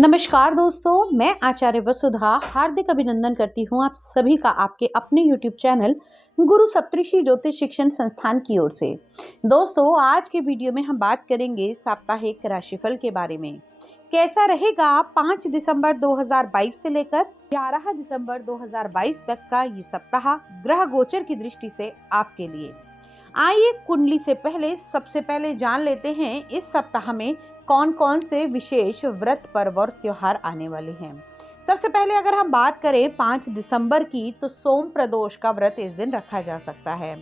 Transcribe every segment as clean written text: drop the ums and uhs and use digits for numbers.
नमस्कार दोस्तों, मैं आचार्य वसुधा हार्दिक अभिनंदन करती हूँ आप सभी का आपके अपने YouTube चैनल गुरु सप्तऋषि ज्योतिष शिक्षण संस्थान की ओर से। दोस्तों, आज के वीडियो में हम बात करेंगे साप्ताहिक राशिफल के बारे में। कैसा रहेगा 5 दिसंबर 2022 से लेकर 11 दिसंबर 2022 तक का ये सप्ताह ग्रह गोचर की दृष्टि से आपके लिए। आइए कुंडली से सबसे पहले जान लेते हैं इस सप्ताह में कौन कौन से विशेष व्रत पर्व और त्योहार आने वाले हैं। सबसे पहले अगर हम बात करें 5 दिसंबर की, तो सोम प्रदोष का व्रत इस दिन रखा जा सकता है।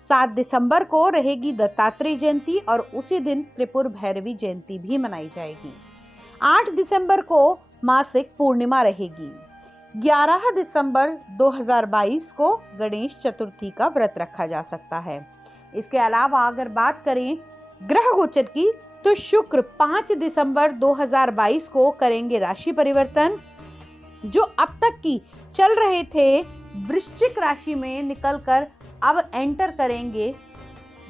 7 दिसंबर को रहेगी दत्तात्रेय जयंती और उसी दिन त्रिपुर भैरवी जयंती भी मनाई जाएगी। 8 दिसंबर को मासिक पूर्णिमा रहेगी। 11 दिसंबर 2022 को गणेश चतुर्थी का व्रत रखा जा सकता है। इसके अलावा अगर बात करें ग्रह गोचर की, तो शुक्र 5 दिसंबर 2022 को करेंगे राशि परिवर्तन, जो अब तक की चल रहे थे वृश्चिक राशि में निकलकर अब एंटर करेंगे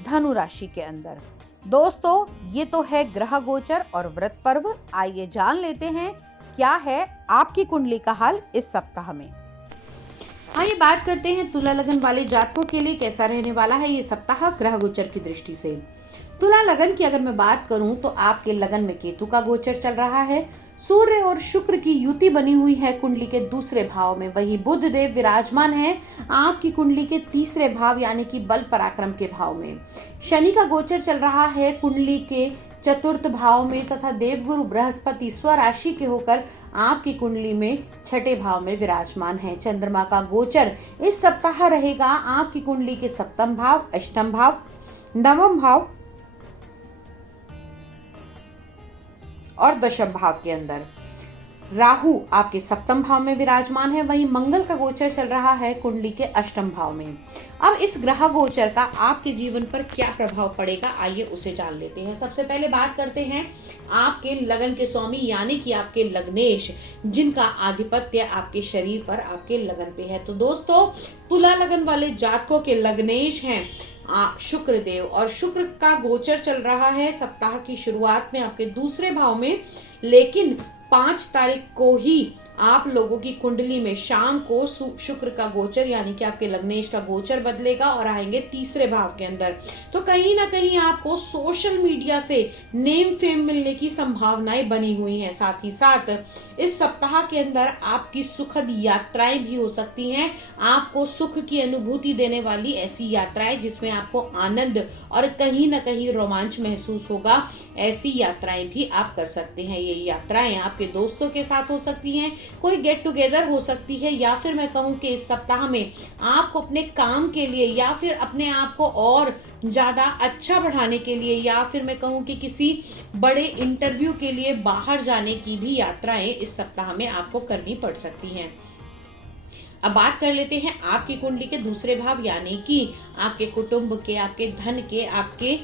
धनु राशि के अंदर। दोस्तों, ये तो है ग्रह गोचर और व्रत पर्व। आइए जान लेते हैं क्या है आपकी कुंडली का हाल इस सप्ताह में। आइए बात करते हैं तुला लगन वाले जातकों के लिए कैसा रहने वाला है ये सप्ताह ग्रह गोचर की दृष्टि से। तुला लगन की अगर मैं बात करूं तो आपके लगन में केतु का गोचर चल रहा है। सूर्य और शुक्र की युति बनी हुई है कुंडली के दूसरे भाव में। वही बुध देव विराजमान है आपकी कुंडली के तीसरे भाव यानी कि बल पराक्रम के भाव में। शनि का गोचर चल रहा है कुंडली के चतुर्थ भाव में तथा देवगुरु बृहस्पति स्वराशि के होकर आपकी कुंडली में छठे भाव में विराजमान है। चंद्रमा का गोचर इस सप्ताह रहेगा आपकी कुंडली के सप्तम भाव, अष्टम भाव, नवम भाव और दशम भाव के अंदर। राहु आपके सप्तम भाव में विराजमान है। वहीं मंगल का गोचर चल रहा है कुंडली के अष्टम भाव में। अब इस ग्रह गोचर का आपके जीवन पर क्या प्रभाव पड़ेगा, आइए उसे जान लेते हैं। सबसे पहले बात करते हैं आपके लगन के स्वामी यानी कि आपके लग्नेश, जिनका आधिपत्य आपके शरीर पर आपके लगन पे है। तो दोस्तों, तुला लगन वाले जातकों के लग्नेश हैं शुक्र देव, और शुक्र का गोचर चल रहा है सप्ताह की शुरुआत में आपके दूसरे भाव में, लेकिन 5 तारीख को ही आप लोगों की कुंडली में शाम को शुक्र का गोचर यानी कि आपके लग्नेश का गोचर बदलेगा और आएंगे तीसरे भाव के अंदर। तो कहीं ना कहीं आपको सोशल मीडिया से नेम फेम मिलने की संभावनाएं बनी हुई हैं। साथ ही साथ इस सप्ताह के अंदर आपकी सुखद यात्राएं भी हो सकती हैं। आपको सुख की अनुभूति देने वाली ऐसी यात्राएं जिसमें आपको आनंद और कहीं ना कहीं रोमांच महसूस होगा, ऐसी यात्राएं भी आप कर सकते हैं। ये यात्राएं आपके दोस्तों के साथ हो सकती हैं, कोई गेट टुगेदर हो सकती है, या फिर मैं कहूं कि इस सप्ताह में आपको अपने काम के लिए या फिर अपने आप को और ज्यादा अच्छा बढ़ाने के लिए, या फिर मैं कहूं कि किसी बड़े इंटरव्यू के लिए बाहर जाने की भी यात्राएं इस सप्ताह में आपको करनी पड़ सकती हैं। अब बात कर लेते हैं आपकी कुंडली के दूसरे भाव यानी कि आपके कुटुंब के, आपके धन के, आपके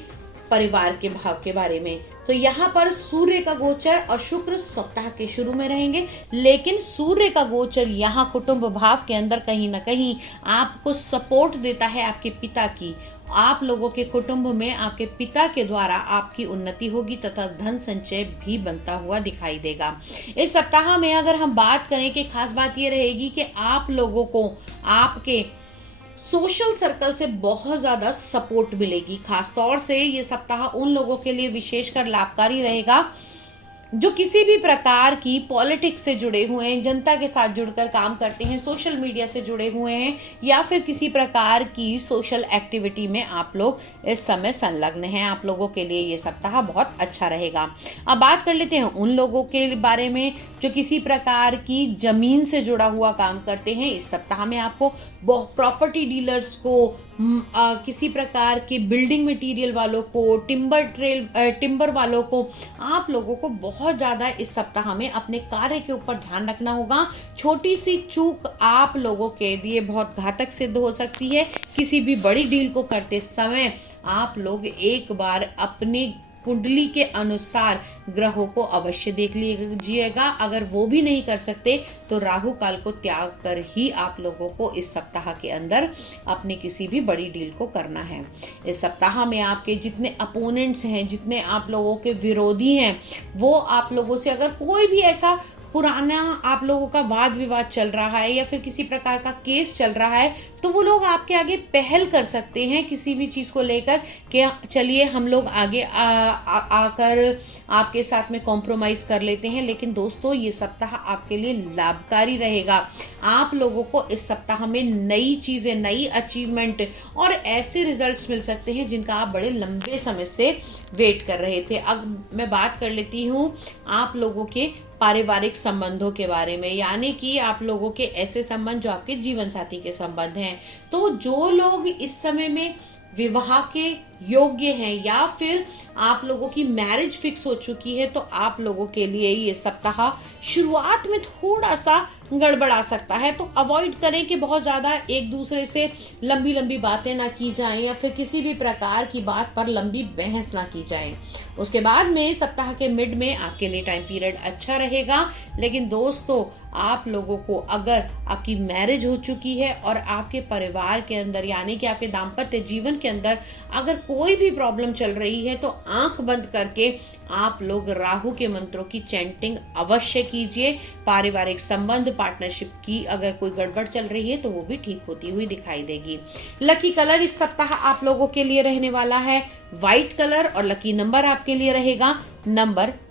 परिवार के भाव के बारे में। तो यहाँ पर सूर्य का गोचर और शुक्र सप्ताह के शुरू में रहेंगे, लेकिन सूर्य का गोचर यहाँ कुटुंब भाव के अंदर कहीं ना कहीं आपको सपोर्ट देता है आपके पिता की। आप लोगों के कुटुंब में आपके पिता के द्वारा आपकी उन्नति होगी तथा धन संचय भी बनता हुआ दिखाई देगा। इस सप्ताह में अगर हम बात करें कि खास बात ये रहेगी कि आप लोगों को आपके सोशल सर्कल से बहुत ज्यादा सपोर्ट मिलेगी। खासतौर से ये सप्ताह उन लोगों के लिए विशेषकर लाभकारी रहेगा जो किसी भी प्रकार की पॉलिटिक्स से जुड़े हुए हैं, जनता के साथ जुड़कर काम करते हैं, सोशल मीडिया से जुड़े हुए हैं, या फिर किसी प्रकार की सोशल एक्टिविटी में आप लोग इस समय संलग्न हैं। आप लोगों के लिए ये सप्ताह बहुत अच्छा रहेगा। अब बात कर लेते हैं उन लोगों के बारे में जो किसी प्रकार की जमीन से जुड़ा हुआ काम करते हैं। इस सप्ताह में आपको प्रॉपर्टी डीलर्स को, किसी प्रकार के बिल्डिंग मटेरियल वालों को, टिम्बर वालों को, आप लोगों को बहुत ज्यादा इस सप्ताह में अपने कार्य के ऊपर ध्यान रखना होगा। छोटी सी चूक आप लोगों के लिए बहुत घातक सिद्ध हो सकती है। किसी भी बड़ी डील को करते समय आप लोग एक बार अपने कुंडली के अनुसार ग्रहों को अवश्य देख लीजिएगा। अगर वो भी नहीं कर सकते तो राहु काल को त्याग कर ही आप लोगों को इस सप्ताह के अंदर अपनी किसी भी बड़ी डील को करना है। इस सप्ताह में आपके जितने अपोनेंट्स हैं, जितने आप लोगों के विरोधी हैं, वो आप लोगों से अगर कोई भी ऐसा पुराना आप लोगों का वाद विवाद चल रहा है या फिर किसी प्रकार का केस चल रहा है, तो वो लोग आपके आगे पहल कर सकते हैं किसी भी चीज को लेकर कि चलिए हम लोग आगे आकर आपके साथ में कॉम्प्रोमाइज कर लेते हैं। लेकिन दोस्तों, ये सप्ताह आपके लिए लाभकारी रहेगा। आप लोगों को इस सप्ताह में नई चीजें, नई अचीवमेंट और ऐसे रिजल्ट्स मिल सकते हैं जिनका आप बड़े लंबे समय से वेट कर रहे थे। अब मैं बात कर लेती हूँ आप लोगों के पारिवारिक संबंधों के बारे में, यानी कि आप लोगों के ऐसे संबंध जो आपके जीवन साथी के संबंध हैं। तो जो लोग इस समय में विवाह के योग्य हैं या फिर आप लोगों की मैरिज फिक्स हो चुकी है, तो आप लोगों के लिए ये सप्ताह शुरुआत में थोड़ा सा गड़बड़ा सकता है। तो अवॉइड करें कि बहुत ज़्यादा एक दूसरे से लंबी लंबी बातें ना की जाएं या फिर किसी भी प्रकार की बात पर लंबी बहस ना की जाए। उसके बाद में सप्ताह के मिड में आपके लिए टाइम पीरियड अच्छा रहेगा। लेकिन दोस्तों, आप लोगों को अगर आपकी मैरिज हो चुकी है और आपके परिवार के अंदर यानी कि आपके दाम्पत्य जीवन के अंदर अगर कोई भी प्रॉब्लम चल रही है, तो आंख बंद करके आप लोग राहु के मंत्रों की चैंटिंग अवश्य कीजिए। पारिवारिक संबंध, पार्टनरशिप की अगर कोई गड़बड़ चल रही है तो वो भी ठीक होती हुई दिखाई देगी। लकी कलर इस सप्ताह आप लोगों के लिए रहने वाला है व्हाइट कलर और लकी नंबर आपके लिए रहेगा नंबर